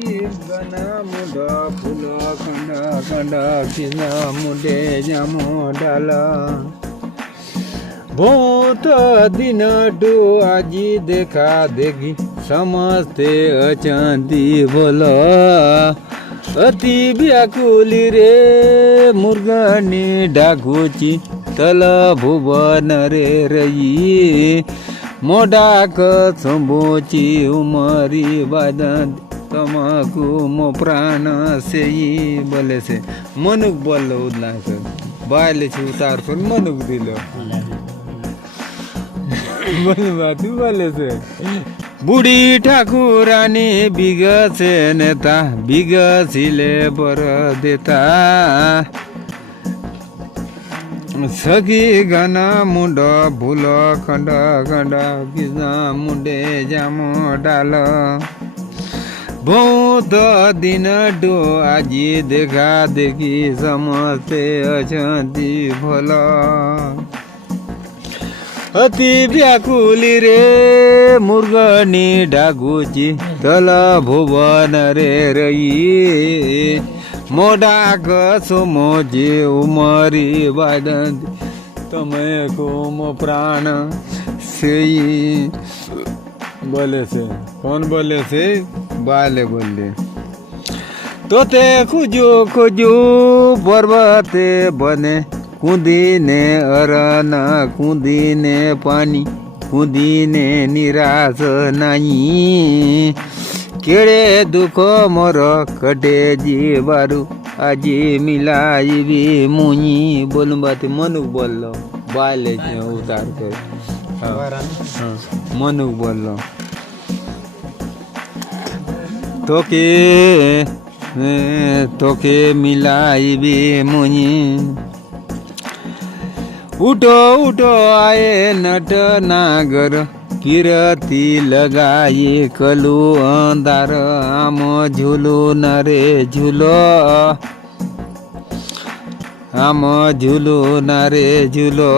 गण मुड फुल खंड खंड किन मुंडे जामो डाल बहुत दिन डो आजी देखा देखी समझते अचंती बोल अति व्याकुली रे मुर्गनी डाकुची तल भुवन रे रही मोडाक संबोची उमरी बादन तमाकू मो प्राण से बोले से मनुक बोल उदला बायले उतार पण मनुक दिलं बोले से बुढी ठाकुरानी बिगसे नेता बिगसिले बर देता सगी घना मुंड भूल खंड खंड किन मुंडे जामो डाल बहुत दिन डो आजी देखा देखी समझते अछंती भल अति व्याकुली रे मुर्गनी डाकुची तल भुवन रे रही मोडाक सोमोजी उमरी बादन तमे को मो प्राण से बोले से कौन बोले से बाले बोले तोते खुजो खुजो पर्वते बने कुदीने अरन कुदीने पानी कुदीने निराश नाही केड़े दुख मोर कटे जीवारू आजी मिलाई भी मुई बोलूं बात मनुक बोल लो बाले उतार कर मनुक बोल लो तोके मिलाई भी मुई उठो उठो आए नट नागर किरती लगाए कलू अंधार आम झूलो नरे झूलो आम झूलो नरे झूलो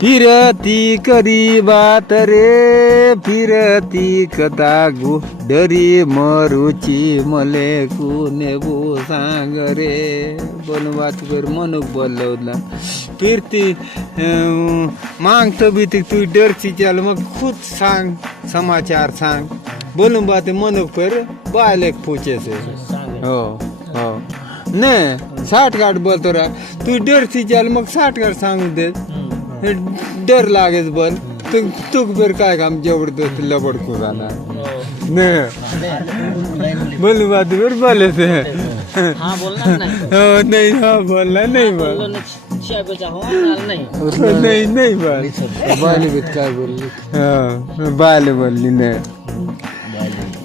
फिरती करी बात रे फिरती कथा गु डरी मरुची मले कुनेबू सांग रे बोल बात कर मनुक बोलला फिरती मांग तो भी तू डरची चल मग खुद सांग समाचार सांग बोलूं बात मनुक पर बालेक पूछे से हो हो ने 60 गाठ बोलतो रा तू डरची चल मग 60 गाठ सांगू दे डर लागेच बोल तू फिर काय काम जबरदस्त लबड को जाना ने बोलूं बात फिर बोले से हाँ बोलना नहीं हाँ बोलना नहीं बोल नहीं बाली बीत काय बोलली बाले बोलली ने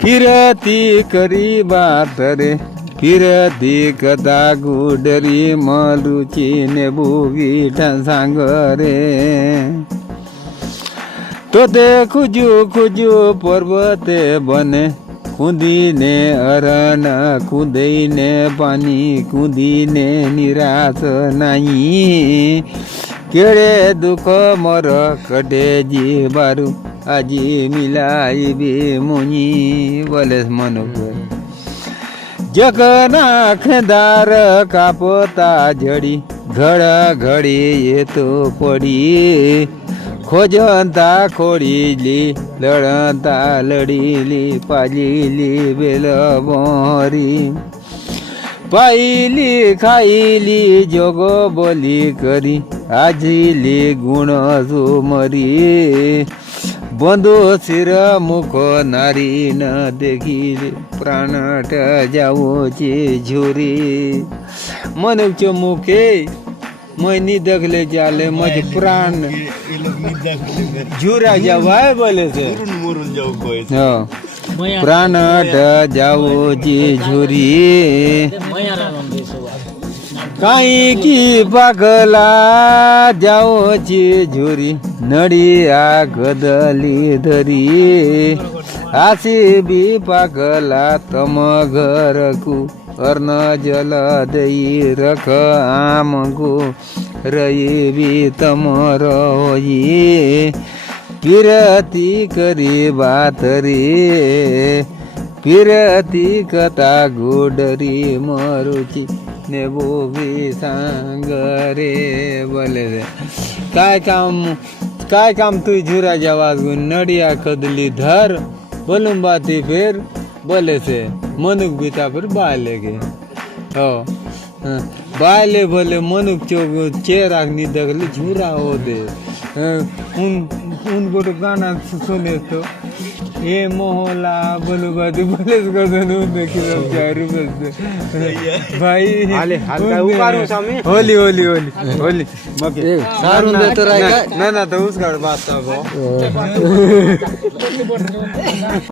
फिरती करी बात रे फिरती कथा गुडरी मरुची ने बुगी सांग रे तोते खुजू खुजू पर्वते बने कुदीने अरण कुदीने पानी कुदीने निराश नाही केड़े दुख मोर कटे जीवारू आजी मिलाई भी मुनी बोले मनुक जगना खेदार कापता झडी घड़ा घडी येतो पडी खोजंता खोडीली लढंता लढीली पाजिली बेल मोहरी पाइली खाइली जोग बोली करी आजिली गुण सुमरी बंधू शिर मुख नारी न देखिले प्राणट जावोची झुरी मनुष्य मुखे मैनी दखले जाले मज प्राण झुरा जावाय बोले से प्राणट जावोची झुरी काई की पागला जावोची झुरी नडिया गदली धरी आसी बी पागला तम घरकू अर्ण जल दई रख आमगो रई भी तमर होई फिरती करी बात रे फिरती कथा गोडरी मरुची नेबोबी सांग रे बोले रे काय काम तू झुराच्या वाजून नडिया कदली धर बोलून बाती फिर बोले से मनुक बीता फिर बाले गे हो बाले बोले मनुक चौक चेहरा नी दगली झूरा हो दे उन गोटे गाना सुने तो ये मोहला बोलू बाती बोले देखी भाई होली होली होली होली सारून देतो राय काय ना तो उसका बात